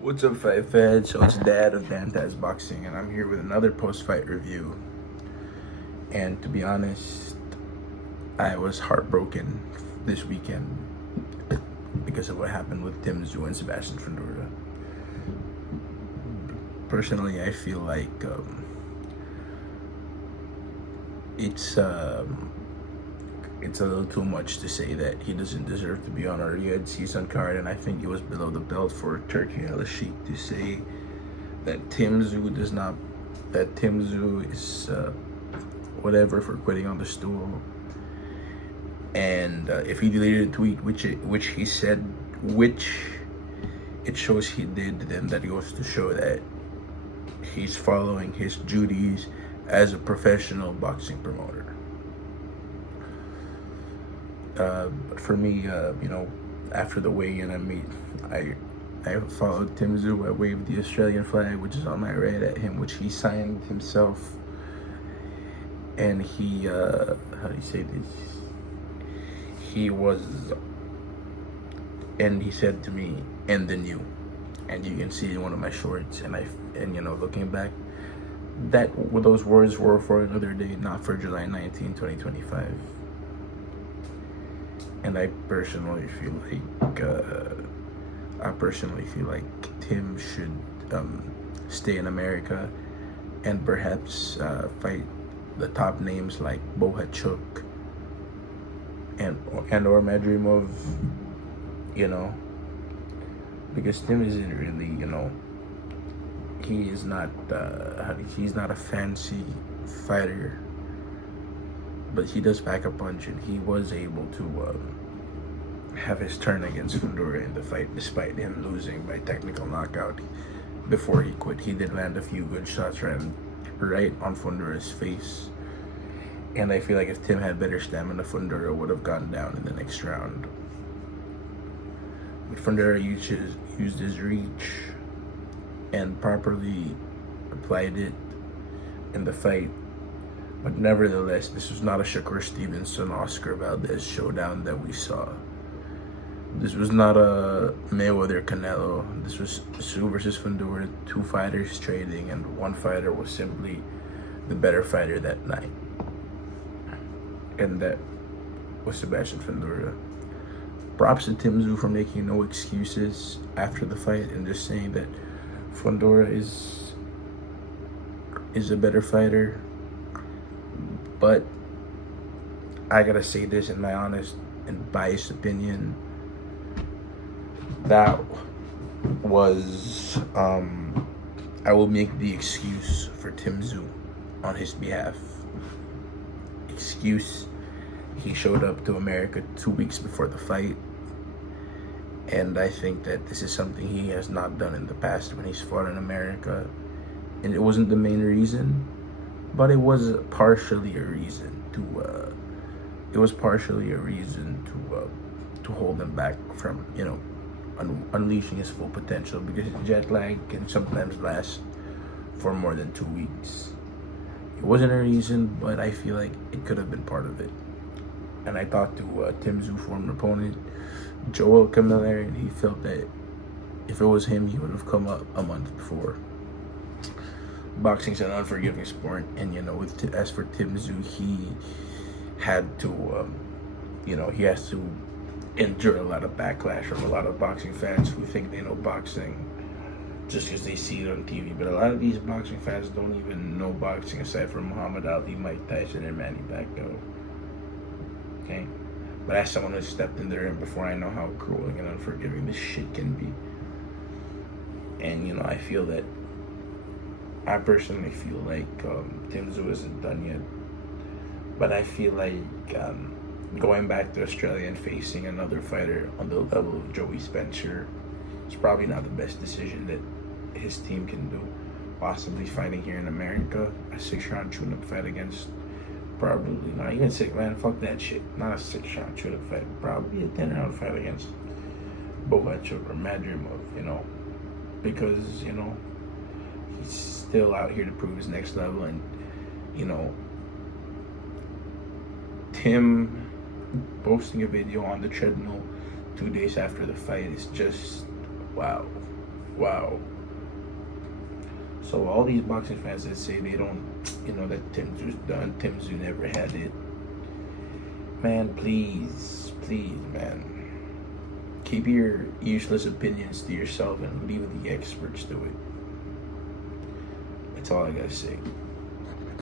What's up, Fight Fed? So it's Dad of Dantaz Boxing, and I'm here with another post-fight review. And to be honest, I was heartbroken this weekend because of what happened with Tszyu and Sebastian Fundora. Personally, I feel like it's a little too much to say that he doesn't deserve to be on our Riyadh season card, and I think it was below the belt for Turkey Al Sheikh to say that Tszyu is whatever for quitting on the stool. And if he deleted a tweet, which it shows he did, then that goes to show that he's following his duties as a professional boxing promoter. But for me, after the weigh-in, I followed Tszyu. I waved the Australian flag, which is on my right, at him, which he signed himself. And he, how do you say this? And he said to me, "And then you," and you can see in one of my shorts. And looking back, those words were for another day, not for July 19, 2025. And I personally feel like Tim should stay in America and perhaps fight the top names like Bohachuk and or Madrimov, because Tim isn't really, he's not a fancy fighter, but he does pack a punch, and he was able to have his turn against Fundora in the fight, despite him losing by technical knockout. Before he quit, he did land a few good shots right on Fundora's face. And I feel like if Tim had better stamina, Fundora would have gone down in the next round. But Fundora used his reach and properly applied it in the fight. But nevertheless, this was not a Shakur Stevenson, Oscar Valdez showdown that we saw. This was not a Mayweather Canelo. This was Tszyu versus Fundora, two fighters trading, and one fighter was simply the better fighter that night. And that was Sebastian Fundora. Props to Tszyu for making no excuses after the fight and just saying that Fundora is a better fighter. But I gotta say this in my honest and biased opinion, that was, I will make the excuse for Tszyu on his behalf. Excuse, he showed up to America 2 weeks before the fight, and I think that this is something he has not done in the past when he's fought in America, and it wasn't the main reason, but it was partially a reason to hold him back from unleashing his full potential, because jet lag can sometimes last for more than 2 weeks. It wasn't a reason, but I feel like it could have been part of it. And I talked to Tszyu former opponent Joel Camilleri, and he felt that if it was him, he would have come up a month before. Boxing's an unforgiving sport, and as for Tszyu, he had to, he has to endure a lot of backlash from a lot of boxing fans who think they know boxing just because they see it on TV. But a lot of these boxing fans don't even know boxing aside from Muhammad Ali, Mike Tyson, and Manny Pacquiao. Okay? But as someone who stepped in the ring before, I know how cruel and unforgiving this shit can be. And, I personally feel like Tszyu isn't done yet. But I feel like going back to Australia and facing another fighter on the level of Joey Spencer is probably not the best decision that his team can do. Possibly fighting here in America, a 6-round tune-up fight against probably not even 6, man, fuck that shit. Not a 6-round tune-up fight, probably a 10-round fight against Bohachuk or Madrimov, because, he's still out here to prove his next level. And, Tim posting a video on the treadmill 2 days after the fight is just wow. wow. So all these boxing fans that say they don't, that Tszyu's done, Tszyu never had it. Man, please, please, man. Keep your useless opinions to yourself and leave the experts to it. That's all I gotta say.